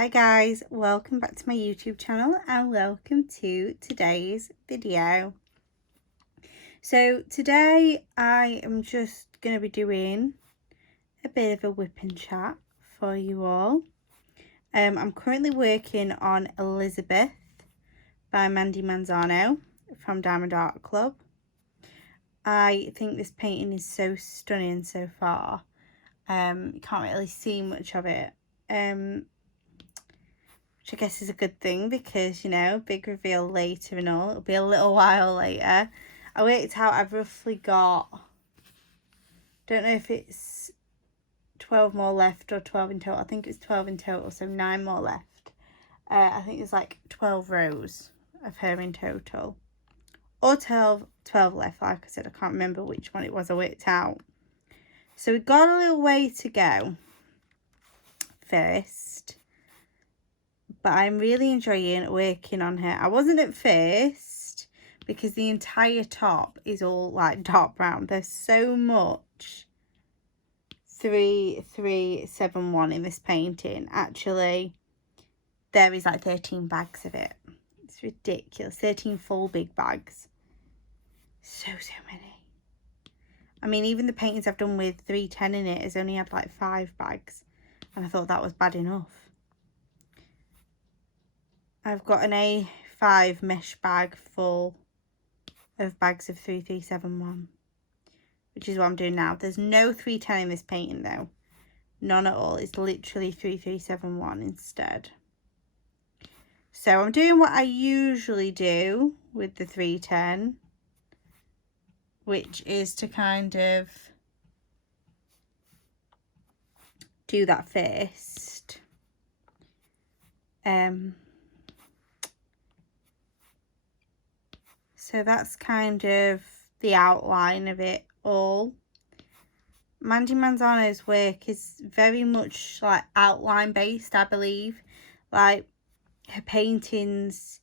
Hi guys, welcome back to my YouTube channel and welcome to today's video. So today I am just going to be doing a bit of a WIP and chat for you all. I'm currently working on Elizabeth by Mandy Manzano from Diamond Art Club. I think this painting is so stunning so far. You can't really see much of it. Which I guess is a good thing because, you know, big reveal later and all. It'll be a little while later. I worked out I've roughly got, don't know if it's 12 more left or 12 in total. I think it's 12 in total, so 9 more left. I think there's like 12 rows of her in total. Or 12 left, like I said. I can't remember which one it was I worked out. So we've got a little way to go first. But I'm really enjoying working on her. I wasn't at first because the entire top is all like dark brown. There's so much 3371 in this painting. Actually, there is like 13 bags of it. It's ridiculous. 13 full big bags. So many. I mean, even the paintings I've done with 310 in it has only had like 5 bags. And I thought that was bad enough. I've got an A5 mesh bag full of bags of 3371, which is what I'm doing now. There's no 310 in this painting though. None at all. It's literally 3371 instead. So I'm doing what I usually do with the 310, which is to kind of do that first. So that's kind of the outline of it all. Mandy Manzano's work is very much like outline based, I believe. Like her paintings,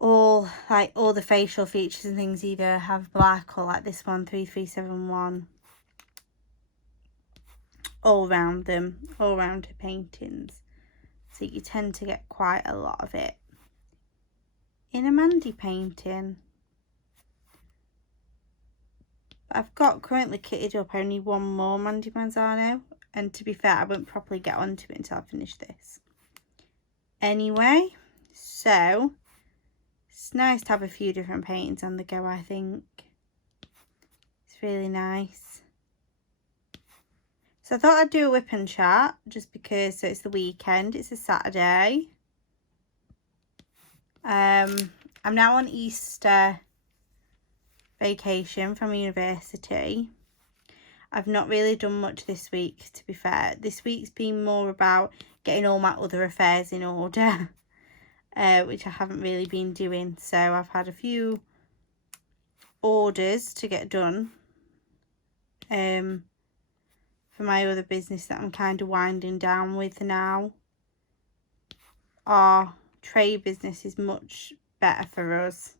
all the facial features and things either have black or like this one, 3371, all around them, all around her paintings. So you tend to get quite a lot of it in a Mandy painting. I've got currently kitted up only one more Mandy Manzano, and to be fair, I won't properly get onto it until I finish this. Anyway, so it's nice to have a few different paintings on the go, I think. It's really nice. So I thought I'd do a WIP and chat just because it's the weekend, it's a Saturday. I'm now on Easter vacation from university. I've not really done much this week, to be fair. This week's been more about getting all my other affairs in order, which I haven't really been doing. So I've had a few orders to get done for my other business that I'm kind of winding down with now. Our trade business is much better for us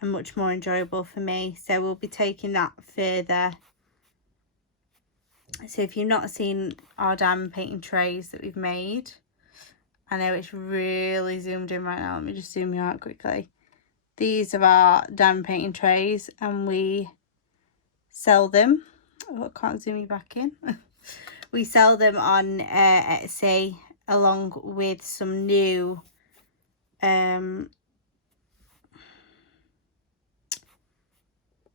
and much more enjoyable for me, so we'll be taking that further. So if you've not seen our diamond painting trays that we've made, I know it's really zoomed in right now, let me just zoom you out quickly. These are our diamond painting trays and we sell them. Oh, I can't zoom you back in. We sell them on Etsy along with some new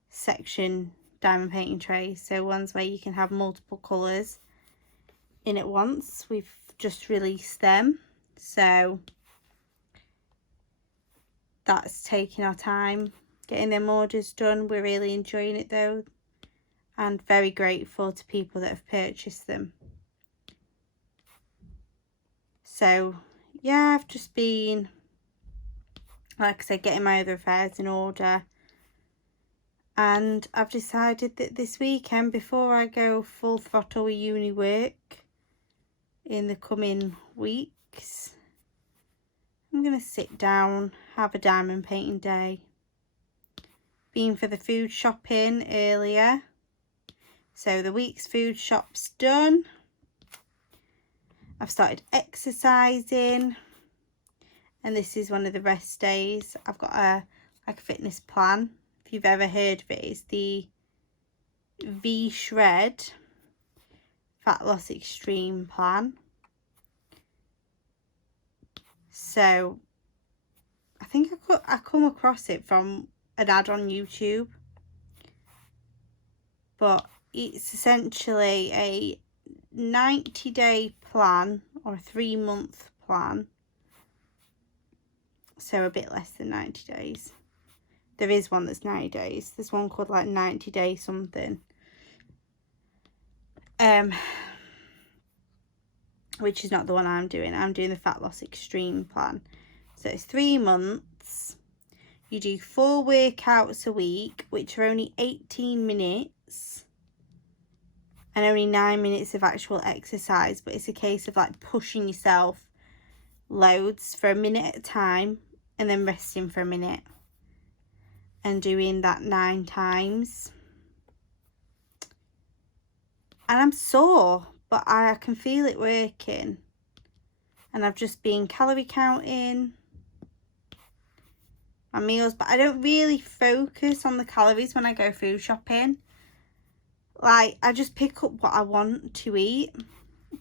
section diamond painting trays, so ones where you can have multiple colours in at once. We've just released them, so that's taking our time getting them orders done. We're really enjoying it though, and very grateful to people that have purchased them. So yeah, I've just been, like I said, getting my other affairs in order. And I've decided that this weekend, before I go full throttle with uni work in the coming weeks, I'm going to sit down, have a diamond painting day. Been for the food shopping earlier. So the week's food shop's done. I've started exercising, and this is one of the rest days. I've got a fitness plan. If you've ever heard of it, it's the V-Shred Fat Loss Extreme Plan. So I think I come across it from an ad on YouTube, but it's essentially a 90-day plan or a 3-month plan, so a bit less than 90 days. There is one that's 90 days. There's one called like 90 day something, which is not the one I'm doing. I'm doing the Fat Loss Extreme Plan. So it's 3 months. You do 4 workouts a week, which are only 18 minutes and only 9 minutes of actual exercise, but it's a case of like pushing yourself loads for a minute at a time and then resting for a minute and doing that 9 times. And I'm sore, but I can feel it working. And I've just been calorie counting my meals, but I don't really focus on the calories when I go food shopping. Like, I just pick up what I want to eat,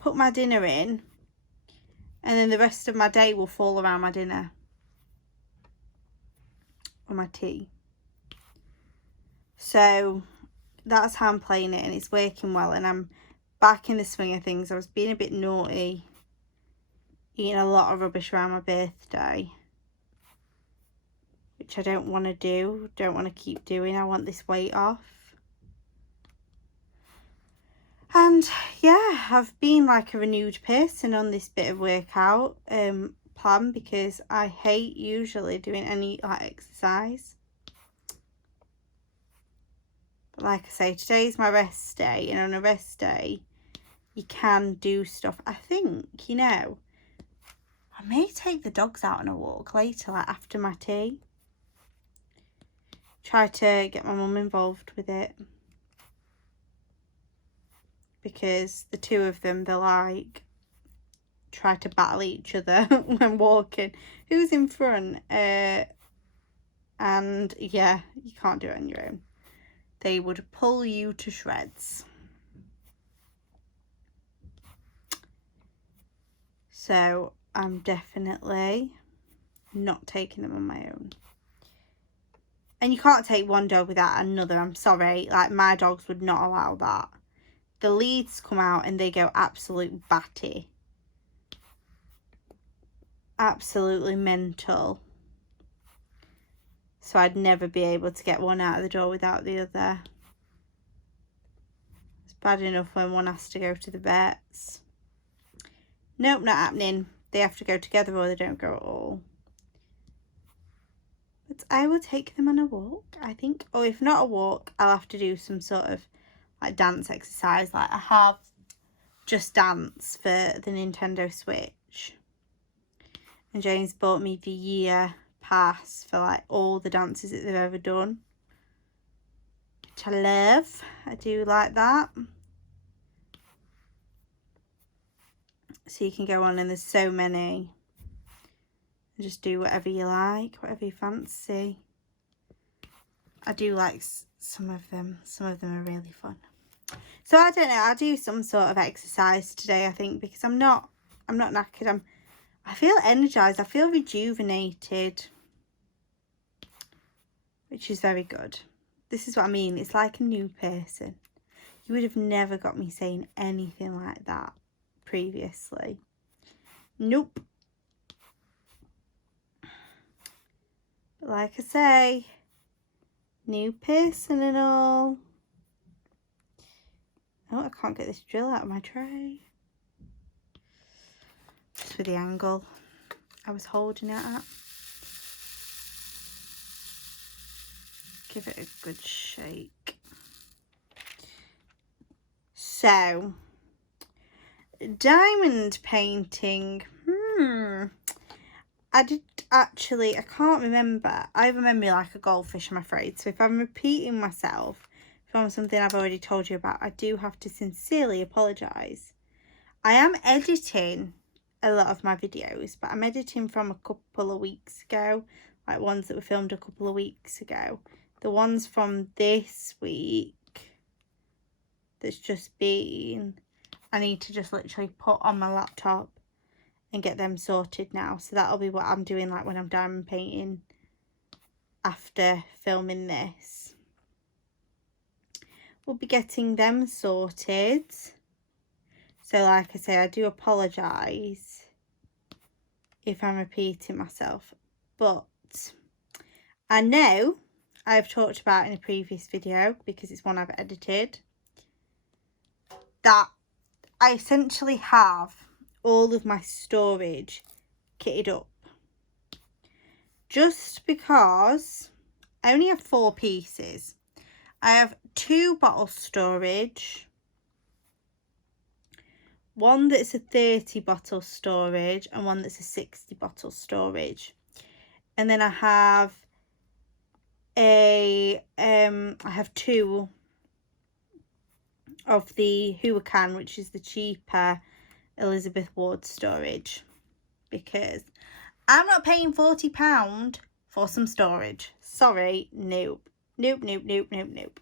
put my dinner in, and then the rest of my day will fall around my dinner or my tea. So that's how I'm playing it, and it's working well, and I'm back in the swing of things. I was being a bit naughty, eating a lot of rubbish around my birthday, which I don't want to do, don't want to keep doing. I want this weight off. And yeah, I've been like a renewed person on this bit of workout plan, because I hate usually doing any like exercise. But like I say, today's my rest day, and on a rest day you can do stuff. I think, you know, I may take the dogs out on a walk later, like after my tea. Try to get my mum involved with it, because the two of them, they're like try to battle each other when walking. Who's in front? And yeah, you can't do it on your own. They would pull you to shreds. So I'm definitely not taking them on my own. And you can't take one dog without another. I'm sorry. Like, my dogs would not allow that. The leads come out and they go absolute batty. Absolutely mental. So I'd never be able to get one out of the door without the other. It's bad enough when one has to go to the vets. Nope, not happening. They have to go together or they don't go at all. But I will take them on a walk, I think. Or if not a walk, I'll have to do some sort of like dance exercise. Like, I have Just Dance for the Nintendo Switch. And James bought me the year pass for like all the dances that they've ever done, which I love. I do like that. So you can go on and there's so many. And just do whatever you like, whatever you fancy. I do like some of them. Some of them are really fun. So I don't know. I'll do some sort of exercise today, I think, because I'm not knackered. I feel energized. I feel rejuvenated, which is very good. This is what I mean. It's like a new person. You would have never got me saying anything like that previously. Nope. But like I say, new person and all. Oh, I can't get this drill out of my tray. Just with the angle I was holding it at. Give it a good shake. So, diamond painting. I can't remember. I remember like a goldfish, I'm afraid. So if I'm repeating myself from something I've already told you about, I do have to sincerely apologise. I am editing a lot of my videos, but I'm editing from a couple of weeks ago, like ones that were filmed a couple of weeks ago. The ones from this week that's just been, I need to just literally put on my laptop and get them sorted now. So that'll be what I'm doing, like when I'm diamond painting after filming this. We'll be getting them sorted. So like I say, I do apologise if I'm repeating myself, but I know I've talked about in a previous video, because it's one I've edited, that I essentially have all of my storage kitted up. Just because I only have 4 pieces. I have 2 bottle storage, one that's a 30 bottle storage and one that's a 60 bottle storage. And then I have I have 2 of the Huracan, which is the cheaper Elizabeth Ward storage, because I'm not paying £40 for some storage. Sorry, nope. Nope.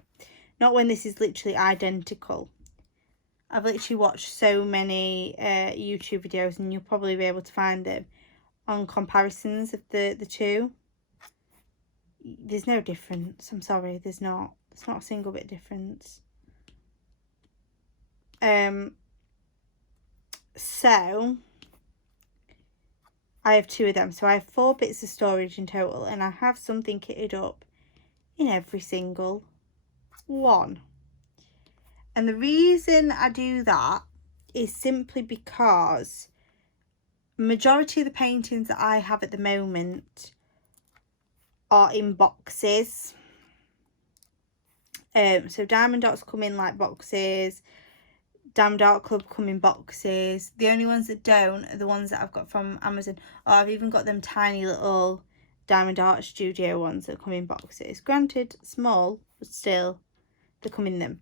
Not when this is literally identical. I've literally watched so many YouTube videos, and you'll probably be able to find them on comparisons of the 2. There's no difference. I'm sorry, there's not. There's not a single bit of difference. So I have 2 of them. So I have 4 bits of storage in total, and I have something kitted up in every single one. And the reason I do that is simply because majority of the paintings that I have at the moment are in boxes. So Diamond Dots come in like boxes, Diamond Art Club come in boxes. The only ones that don't are the ones that I've got from Amazon. Or I've even got them tiny little Diamond Art Studio ones that come in boxes. Granted, small, but still, they come in them.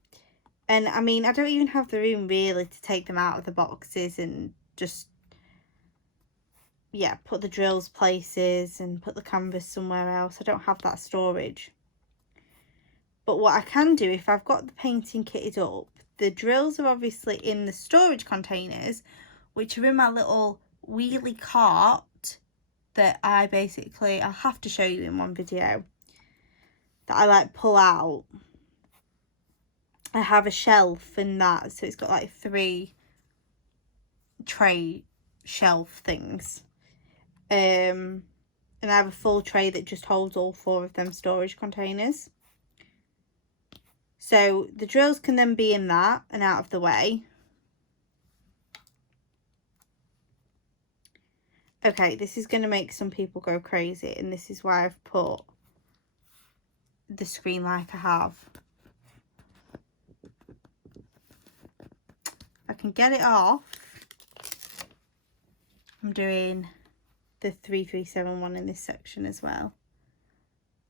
And I mean, I don't even have the room really to take them out of the boxes and just, yeah, put the drills places and put the canvas somewhere else. I don't have that storage. But what I can do, if I've got the painting kitted up, the drills are obviously in the storage containers, which are in my little wheelie cart that I'll have to show you in one video, that I like pull out. I have a shelf in that, so it's got like 3 tray shelf things. And I have a full tray that just holds all 4 of them storage containers. So the drills can then be in that and out of the way. Okay, this is going to make some people go crazy, and this is why I've put the screen like I have. I can get it off. I'm doing the 3371 in this section as well.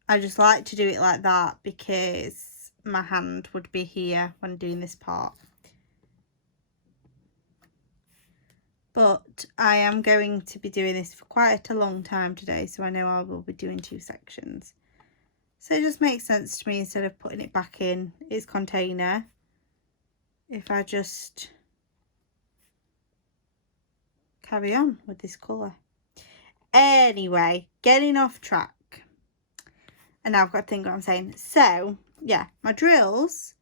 I just like to do it like that because my hand would be here when doing this part. But I am going to be doing this for quite a long time today, so I know I will be doing 2 sections. So it just makes sense to me, instead of putting it back in its container, if I just carry on with this colour. Anyway, getting off track. And now I've got to think what I'm saying. So, yeah, my drills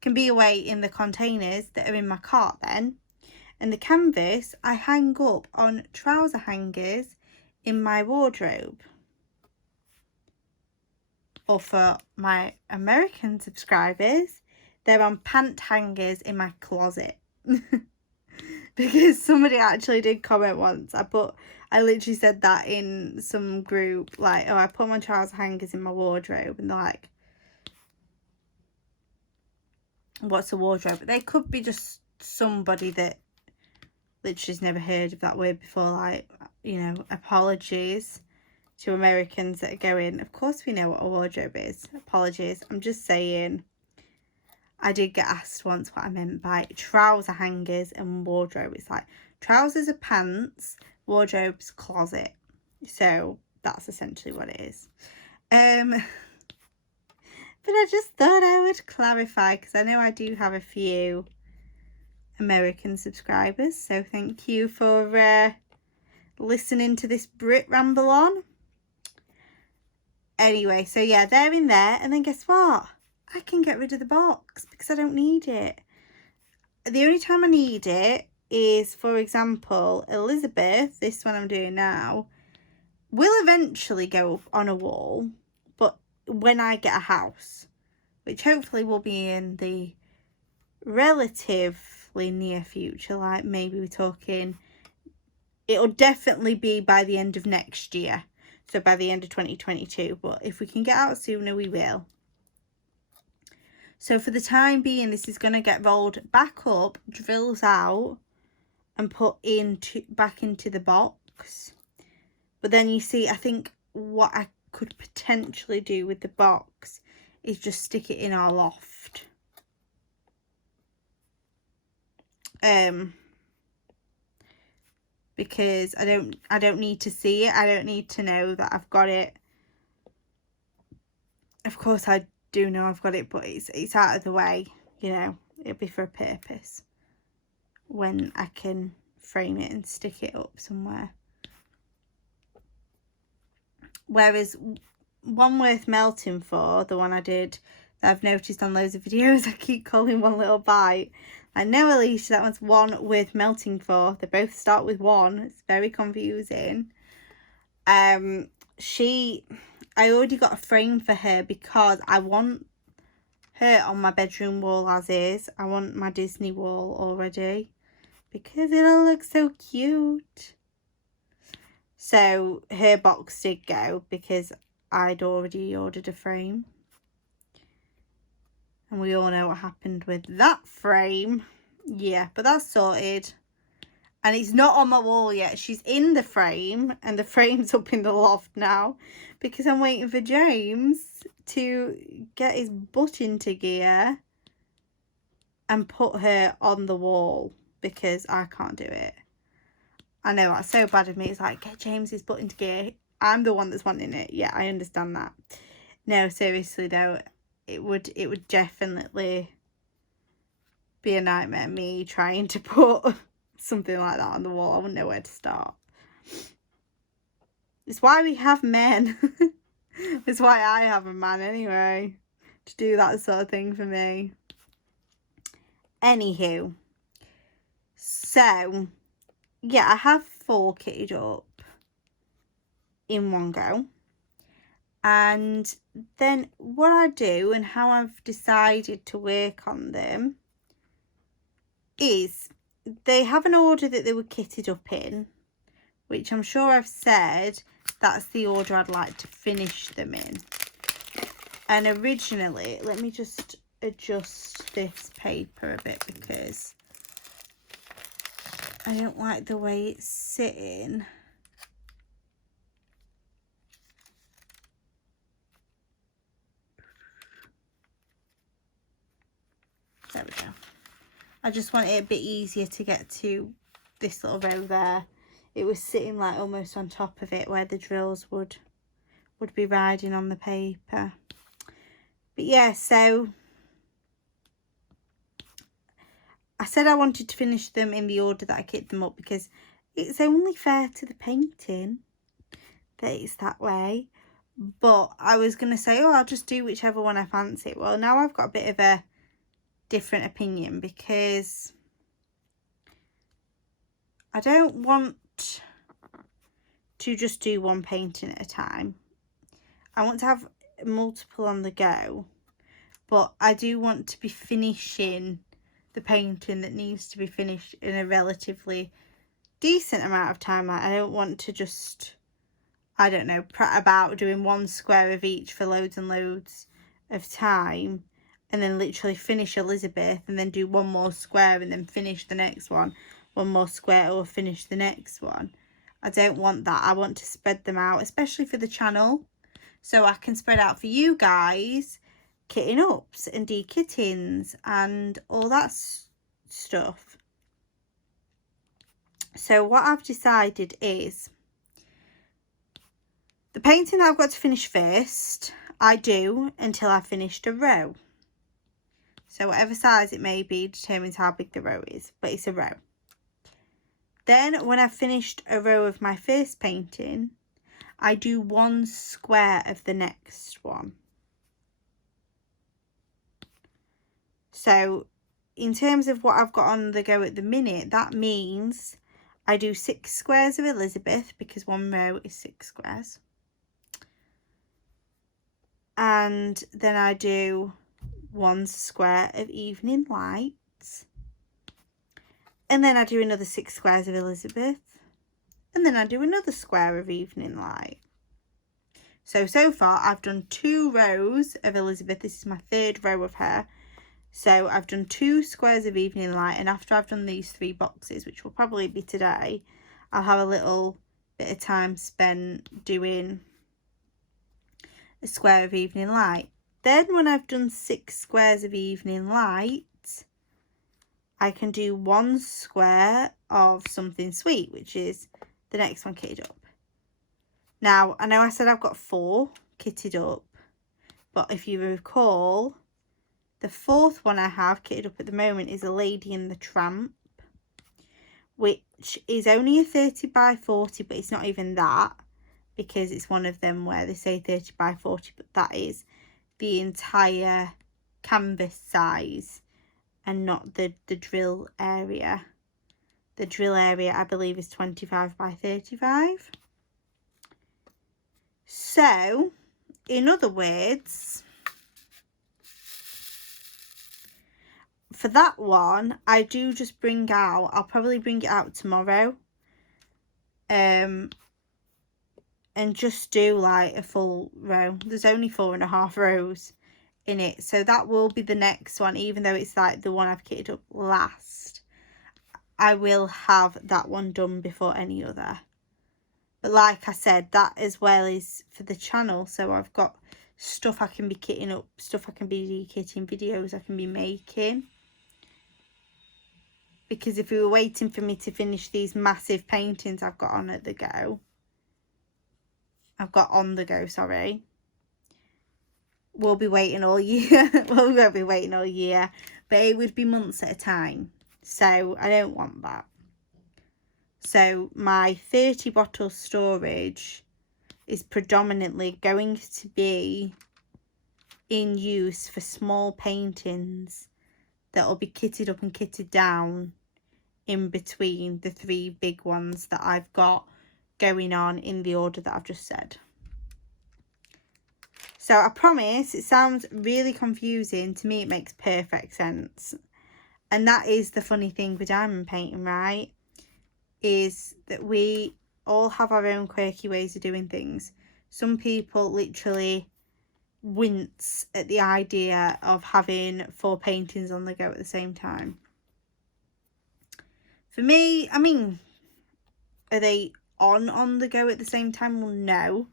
can be away in the containers that are in my cart then. And the canvas I hang up on trouser hangers in my wardrobe. Or for my American subscribers, they're on pant hangers in my closet. Because somebody actually did comment once. I literally said that in some group, like, oh, I put my trouser hangers in my wardrobe, and they're like, what's a wardrobe? They could be just somebody that literally has never heard of that word before. Like, you know, apologies to Americans that are going, of course we know what a wardrobe is. Apologies. I'm just saying, I did get asked once what I meant by trouser hangers and wardrobe. It's like trousers are pants, wardrobe's closet. So that's essentially what it is. But I just thought I would clarify, because I know I do have a few American subscribers, so thank you for listening to this Brit ramble on. Anyway, so yeah, they're in there, and then guess what? I can get rid of the box because I don't need it. The only time I need it is, for example, Elizabeth, this one I'm doing now, will eventually go up on a wall, but when I get a house, which hopefully will be in the relatively near future, like maybe we're talking, it'll definitely be by the end of next year, so by the end of 2022, but if we can get out sooner, we will. So for the time being, this is going to get rolled back up, drills out, and put back into the box. But then you see, I think what I could potentially do with the box is just stick it in our loft. Because I don't need to see it. I don't need to know that I've got it. Of course I do know I've got it, but it's out of the way, you know. It'll be for a purpose when I can frame it and stick it up somewhere. Whereas one worth melting for, the one I did that I've noticed on loads of videos, I keep calling One Little Bite. I know, Alicia, that one's one worth melting for. They both start with one. It's very confusing. I already got a frame for her because I want her on my bedroom wall as is. I want my Disney wall already because it'll look so cute. So her box did go because I'd already ordered a frame. And we all know what happened with that frame. Yeah, but that's sorted. And it's not on my wall yet. She's in the frame, and the frame's up in the loft now because I'm waiting for James to get his butt into gear and put her on the wall because I can't do it. I know, that's so bad of me. It's like, get James's butt into gear. I'm the one that's wanting it. Yeah, I understand that. No, seriously though, it would definitely be a nightmare, me trying to put something like that on the wall. I wouldn't know where to start. It's why we have men. It's why I have a man anyway, to do that sort of thing for me. Anywho, so yeah, I have 4 kitted up in one go. And then what I do and how I've decided to work on them is they have an order that they were kitted up in, which I'm sure I've said that's the order I'd like to finish them in. And originally, let me just adjust this paper a bit because I don't like the way it's sitting. There we go. I just want it a bit easier to get to this little row there. It was sitting like almost on top of it where the drills would be riding on the paper. But yeah, so I said I wanted to finish them in the order that I kitted them up because it's only fair to the painting that it's that way. But I was going to say, oh, I'll just do whichever one I fancy. Well, now I've got a bit of a different opinion because I don't want to just do one painting at a time. I want to have multiple on the go, but I do want to be finishing the painting that needs to be finished in a relatively decent amount of time. I don't want to just, I don't know, prat about doing one square of each for loads and loads of time and then literally finish Elizabeth and then do one more square and then finish the next one more square or finish the next one. I don't want that. I want to spread them out, especially for the channel, so I can spread out for you guys kitting ups and dekittings and all that stuff. So what I've decided is the painting that I've got to finish first, I do until I've finished a row. So whatever size it may be determines how big the row is, but it's a row. Then when I've finished a row of my first painting, I do one square of the next one. So in terms of what I've got on the go at the minute, that means I do 6 squares of Elizabeth, because one row is 6 squares. And then I do 1 square of Evening Light. And then I do another 6 squares of Elizabeth. And then I do another square of Evening Light. So far I've done 2 rows of Elizabeth. This is my 3rd row of her. So I've done 2 squares of Evening Light, and after I've done these 3 boxes, which will probably be today, I'll have a little bit of time spent doing a square of Evening Light. Then when I've done 6 squares of Evening Light, I can do 1 square of Something Sweet, which is the next one kitted up. Now, I know I said I've got 4 kitted up, but if you recall, the 4th one I have kitted up at the moment is A Lady and the Tramp, which is only a 30 by 40, but it's not even that, because it's one of them where they say 30 by 40, but that is the entire canvas size and not the drill area. The drill area, I believe, is 25 by 35. So, in other words, for that one, I do just bring out, I'll probably bring it out tomorrow, and just do like a full row. There's only 4.5 rows in it, so that will be the next one. Even though it's like the one I've kitted up last, I will have that one done before any other. But like I said, that as well is for the channel, so I've got stuff I can be kitting up, stuff I can be de-kitting, videos I can be making. Because if you were waiting for me to finish these massive paintings I've got on the go, sorry, we'll be waiting all year. Well, we won't be waiting all year, but it would be months at a time. So I don't want that. So my 30 bottle storage is predominantly going to be in use for small paintings that will be kitted up and kitted down in between the 3 big ones that I've got going on in the order that I've just said. So I promise it sounds really confusing. To me, it makes perfect sense. And that is the funny thing with diamond painting, right? Is that we all have our own quirky ways of doing things. Some people literally wince at the idea of having 4 paintings on the go at the same time. For me, I mean, are they on the go at the same time? Well, no,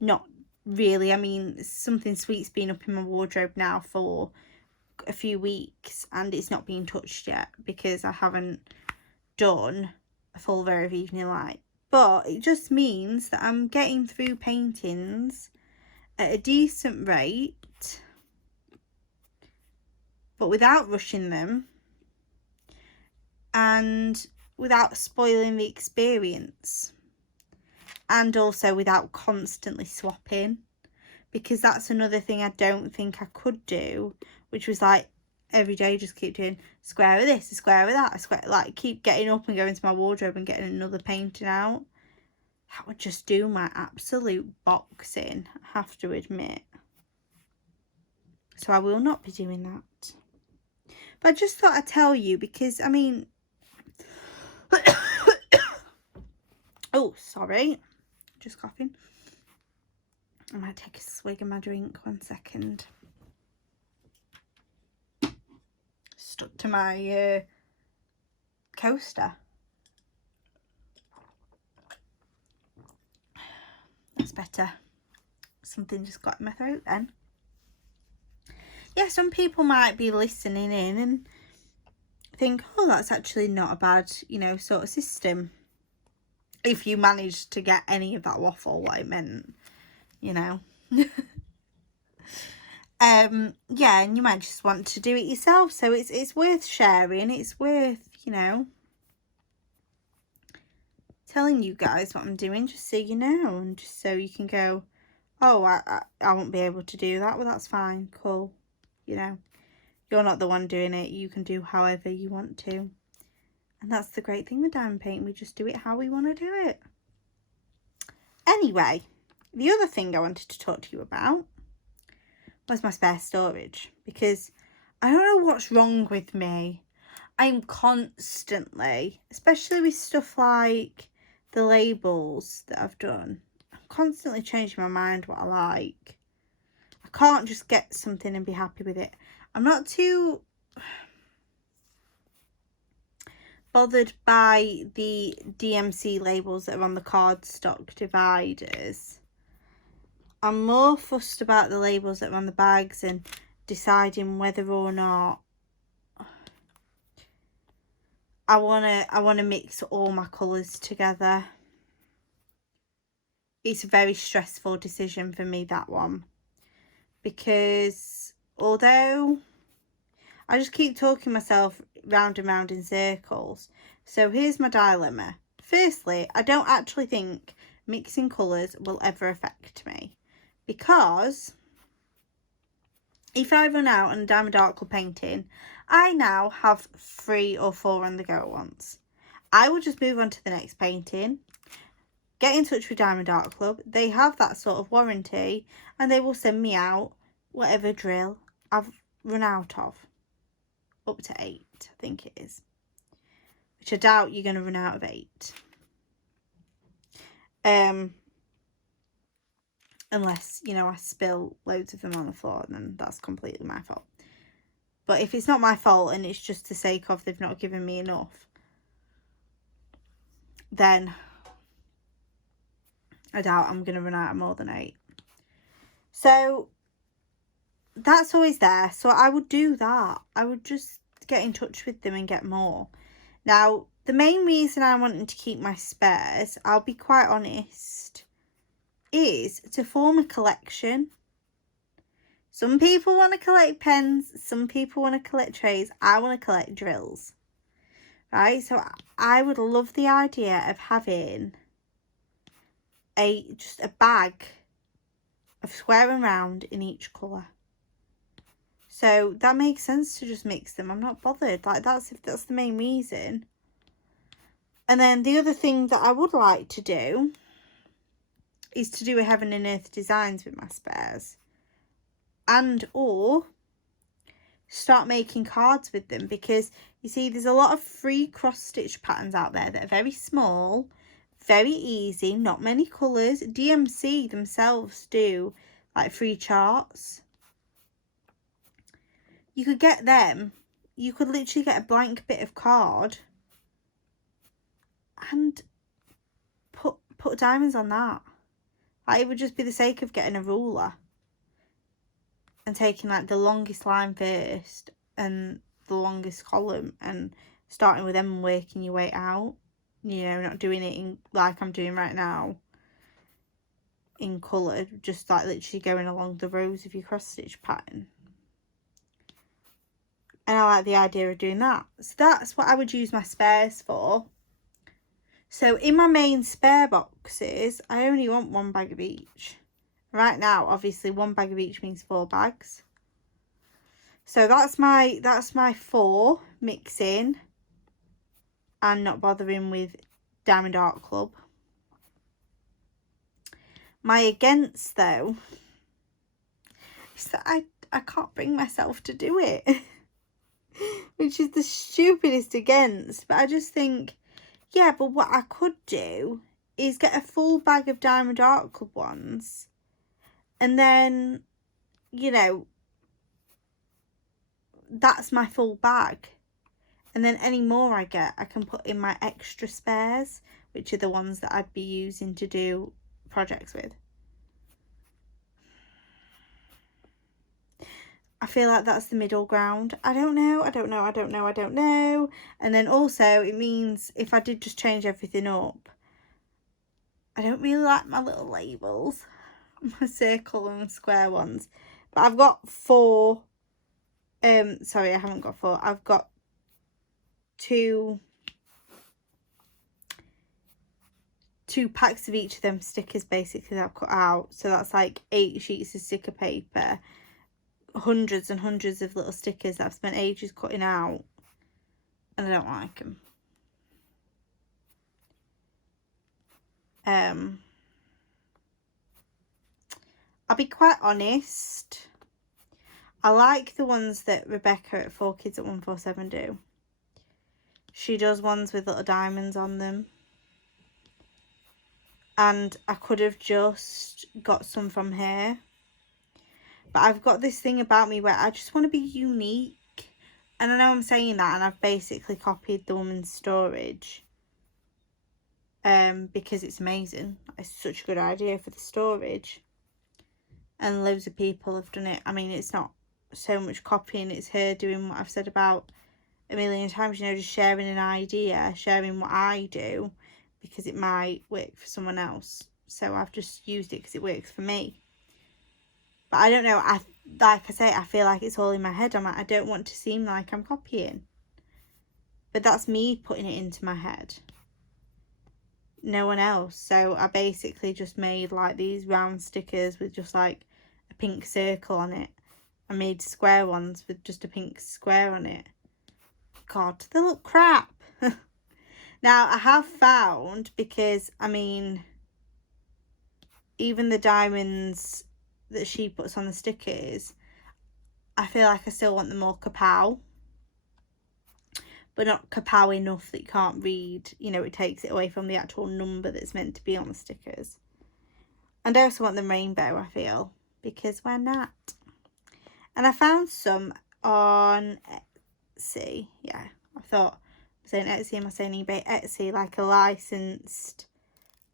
not really. I mean, Something Sweet's been up in my wardrobe now for a few weeks and it's not been touched yet because I haven't done a full row of Evening Light. But it just means that I'm getting through paintings at a decent rate, but without rushing them and without spoiling the experience, and also without constantly swapping, because that's another thing I don't think I could do, which was like every day just keep doing a square of this, a square of that, a square, like keep getting up and going to my wardrobe and getting another painting out. That would just do my absolute box in, I have to admit. So I will not be doing that. But I just thought I'd tell you because, I mean, oh, sorry, just coughing. I might take a swig of my drink, 1 second. Stuck to my coaster. That's better. Something just got in my throat then. Yeah, some people might be listening in and think, oh, that's actually not a bad, you know, sort of system. if you managed to get any of that waffle, what it meant, you know. Yeah, and you might just want to do it yourself, so it's worth sharing. It's worth, you know, telling you guys what I'm doing, just so you know, and just so you can go, oh, I won't be able to do that. Well, that's fine, cool. You know, you're not the one doing it. You can do however you want to, and that's the great thing with diamond painting. We just do it how we want to do it. Anyway, the other thing I wanted to talk to you about was my spare storage, because I don't know what's wrong with me. I'm constantly, especially with stuff like the labels that I've done, I'm constantly changing my mind what I like. I can't just get something and be happy with it. I'm not too bothered by the DMC labels that are on the cardstock dividers. I'm more fussed about the labels that are on the bags and deciding whether or not I wanna mix all my colours together. It's a very stressful decision for me, that one, because although I just keep talking myself round and round in circles. So here's my dilemma. Firstly, I don't actually think mixing colours will ever affect me, because if I run out on a Diamond Art Club painting, I now have 3 or 4 on the go at once. I will just move on to the next painting, get in touch with Diamond Art Club. They have that sort of warranty, and they will send me out whatever drill I've run out of. Up to 8, I think it is. Which I doubt you're going to run out of 8. Unless, you know, I spill loads of them on the floor, and then that's completely my fault. But if it's not my fault and it's just the sake of they've not given me enough, then I doubt I'm going to run out of more than 8. So that's always there. So I would do that. I would just get in touch with them and get more. Now, the main reason I wanted to keep my spares, I'll be quite honest, is to form a collection. Some people want to collect pens, some people want to collect trays. I want to collect drills, right? So I would love the idea of having just a bag of square and round in each colour. So that makes sense to just mix them. I'm not bothered. Like, that's the main reason. And then the other thing that I would like to do is to do a Heaven and Earth designs with my spares, and or start making cards with them, because you see there's a lot of free cross stitch patterns out there that are very small, very easy, not many colours. DMC themselves do like free charts. You could get them. You could literally get a blank bit of card and put diamonds on that. Like, it would just be the sake of getting a ruler and taking like the longest line first and the longest column and starting with them and working your way out. You know, not doing it in like I'm doing right now in colour, just like literally going along the rows of your cross stitch pattern. And I like the idea of doing that. So that's what I would use my spares for. So in my main spare boxes, I only want 1 bag of each. Right now, obviously, 1 bag of each means 4 bags. So that's my 4 mixing and not bothering with Diamond Art Club. My against, though, is that I can't bring myself to do it. Which is the stupidest against. But I just think, yeah, but what I could do is get a full bag of Diamond Art Club ones. And then, you know, that's my full bag. And then any more I get, I can put in my extra spares, which are the ones that I'd be using to do projects with. I feel like that's the middle ground. I don't know. And then also it means if I did just change everything up, I don't really like my little labels, my circle and square ones. But I've got 4. Sorry, I haven't got 4. I've got 2 packs of each of them stickers basically that I've cut out. So that's like 8 sheets of sticker paper, hundreds and hundreds of little stickers that I've spent ages cutting out, and I don't like them. I'll be quite honest, I like the ones that Rebecca at 4 Kids at 147 do. She does ones with little diamonds on them. And I could have just got some from here. But I've got this thing about me where I just want to be unique. And I know I'm saying that, and I've basically copied the Woman's Storage. Because it's amazing. It's such a good idea for the storage. And loads of people have done it. I mean, it's not so much copying, it's her doing what I've said about a million times, you know, just sharing an idea, sharing what I do, because it might work for someone else. So I've just used it because it works for me. But I don't know, like I say, I feel like it's all in my head. I'm like, I don't want to seem like I'm copying. But that's me putting it into my head. No one else. So I basically just made like these round stickers with just like a pink circle on it. I made square ones with just a pink square on it. God, they look crap. Now, I have found, because, I mean, even the diamonds that she puts on the stickers, I feel like I still want them more kapow. But not kapow enough that you can't read. You know, it takes it away from the actual number that's meant to be on the stickers. And I also want them rainbow, I feel, because why not? And I found some on Etsy. Yeah, I thought, I'm saying Etsy, am I saying eBay? Etsy, like a licensed,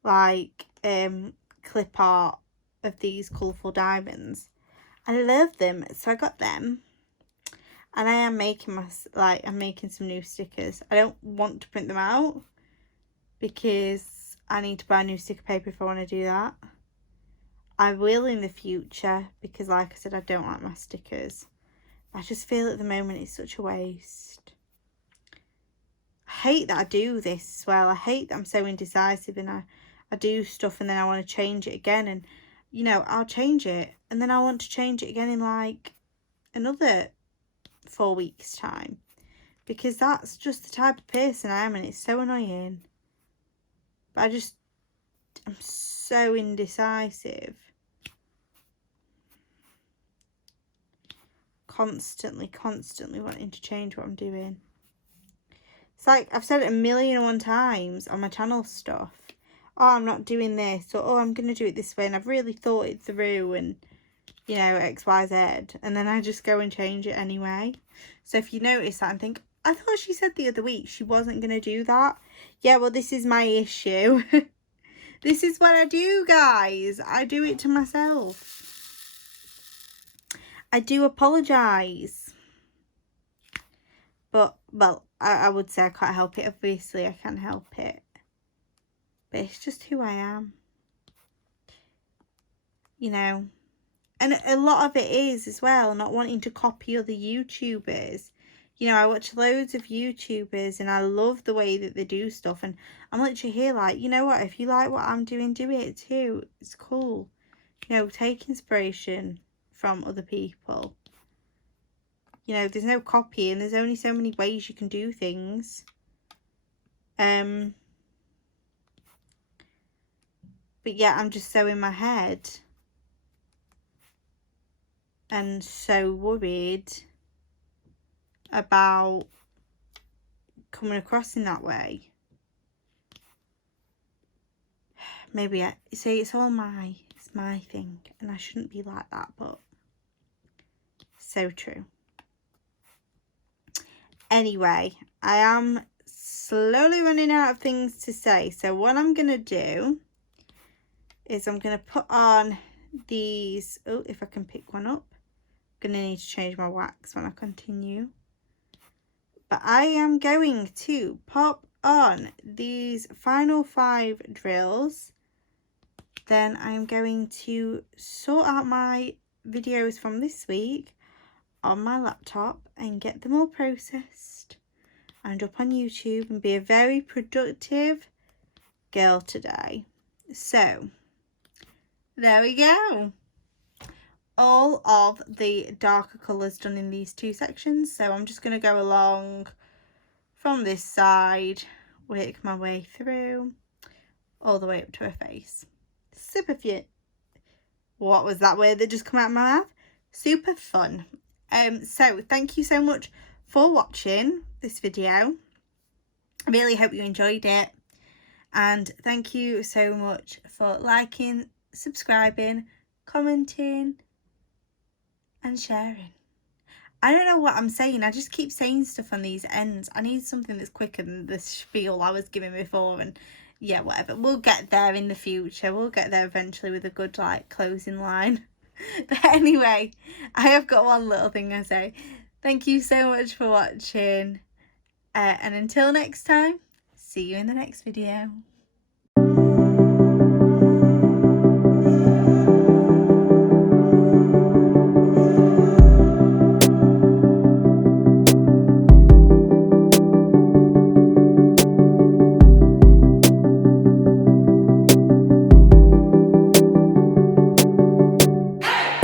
like, clip art of these colourful diamonds. I love them, so I got them. And I am making I'm making some new stickers. I don't want to print them out because I need to buy new sticker paper if I want to do that. I will in the future because, like I said, I don't like my stickers. I just feel at the moment it's such a waste. I hate that I do this as well. I hate that I'm so indecisive and I do stuff and then I want to change it again. And, you know, I'll change it and then I want to change it again in like another 4 weeks' time. Because that's just the type of person I am and it's so annoying. But I'm so indecisive. Constantly wanting to change what I'm doing. It's like I've said it 1,000,001 times on my channel stuff. Oh, I'm not doing this, or oh, I'm going to do it this way, and I've really thought it through, and, you know, X, Y, Z, and then I just go and change it anyway. So if you notice that and think, I thought she said the other week she wasn't going to do that. Yeah, well, this is my issue. This is what I do, guys. I do it to myself. I do apologise. But, well, I would say I can't help it. Obviously, I can help it. But it's just who I am. You know. And a lot of it is, as well, not wanting to copy other YouTubers. You know, I watch loads of YouTubers and I love the way that they do stuff. And I'm literally here like, you know what? If you like what I'm doing, do it too. It's cool. You know, take inspiration from other people. You know, there's no copying. There's only so many ways you can do things. But yeah, I'm just so in my head. And so worried about coming across in that way. Maybe see, it's my thing, and I shouldn't be like that, but so true. Anyway, I am slowly running out of things to say, so what I'm gonna do is I'm gonna put on these. Oh, if I can pick one up. I'm gonna need to change my wax when I continue. But I am going to pop on these final 5 drills then I'm going to sort out my videos from this week on my laptop and get them all processed and up on YouTube and be a very productive girl today. So there we go. All of the darker colours done in these two sections. So I'm just going to go along from this side, work my way through all the way up to her face. Super fun. What was that word that just come out of my mouth? Super fun. So thank you so much for watching this video. I really hope you enjoyed it. And thank you so much for liking, subscribing, commenting and sharing. I don't know what I'm saying. I just keep saying stuff on these ends. I need something that's quicker than the spiel I was giving before. And yeah, whatever. We'll get there in the future. We'll get there eventually with a good like closing line. But anyway, I have got one little thing I say. Thank you so much for watching. And until next time, see you in the next video.